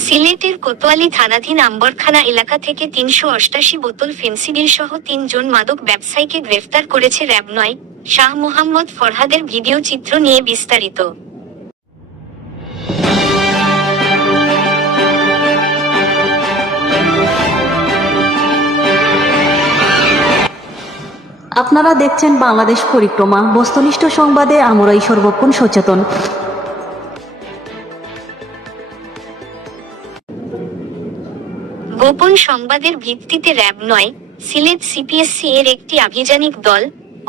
সিলেটের কোতোয়ালি থানাধীন আম্বরখানা এলাকা থেকে ৩৮৮ বোতল ফেনসিডিল সহ ৩ জন মাদক ব্যবসায়ীকে গ্রেফতার করেছে র্যাব-৯ শাহ মোহাম্মদ ফরহাদের ভিডিও চিত্র নিয়ে বিস্তারিত। আপনারা দেখছেন বাংলাদেশ পরিক্রমা, বস্তুনিষ্ঠ সংবাদে আমরাই সর্বক্ষণ সচেতন। গোপন সংবাদের ভিত্তিতে র্যাব-৯ সিলেট সিপিএসসি এর একটি আভিযানিক দল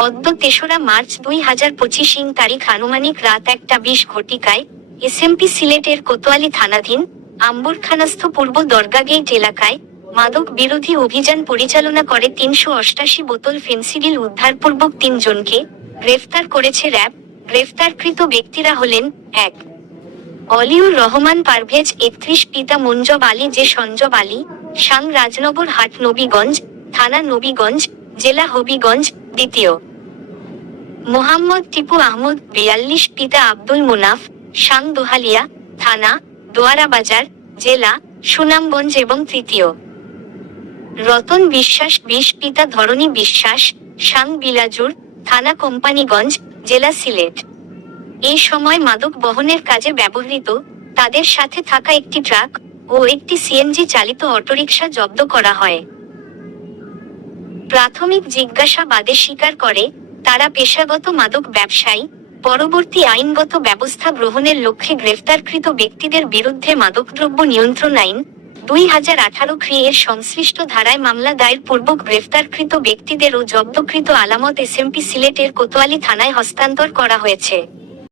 অদ্য ৩রা মার্চ ২০২৫ তারিখ আনুমানিক রাত ১টা ২০ ঘটিকায় এসএমপি সিলেটের কোতোয়ালি থানাধীন আম্বরখানাস্থ পূর্ব দরগা গেইট এলাকায় মাদক বিরোধী অভিযান পরিচালনা করে ৩৮৮ বোতল ফেনসিডিল উদ্ধারপূর্বক ৩ জনকে গ্রেফতার করেছে র্যাব। গ্রেফতারকৃত ব্যক্তিরা হলেন: ১. অলিউর রহমান পারভেজ ৩১, পিতা মঞ্জব আলী যে সঞ্জব আলী, সাং রাজনগর হাট নবীগঞ্জ, থানা নবীগঞ্জ, জেলা হবিগঞ্জ। ২. মোহাম্মদ টিপু আহমদ ৪২, পিতা আব্দুল মুনাফ, সাং দোহালিয়া, থানা দোয়ারাবাজার, জেলা সুনামগঞ্জ এবং ৩. রতন বিশ্বাস ২০, পিতা ধরণী বিশ্বাস, সাং বিলাজুর, থানা কোম্পানিগঞ্জ, জেলা সিলেট। এই সময় মাদক বহনের কাজে ব্যবহৃত তাদের সাথে থাকা একটি ট্রাক ও একটি সিএনজি চালিত অটোরিকশা জব্দ করা হয়। প্রাথমিক জিজ্ঞাসাবাদে স্বীকার করে তারা পেশাগত মাদক ব্যবসায়ী। পরবর্তী আইনগত ব্যবস্থা গ্রহণের লক্ষ্যে গ্রেফতারকৃত ব্যক্তিদের বিরুদ্ধে মাদকদ্রব্য নিয়ন্ত্রণ আইন ২০১৮ এর সংশ্লিষ্ট ধারায় মামলা দায়ের পূর্বক গ্রেফতারকৃত ব্যক্তিদের ও জব্দকৃত আলামত এসএমপি সিলেটের কোতোয়ালি থানায় হস্তান্তর করা হয়েছে।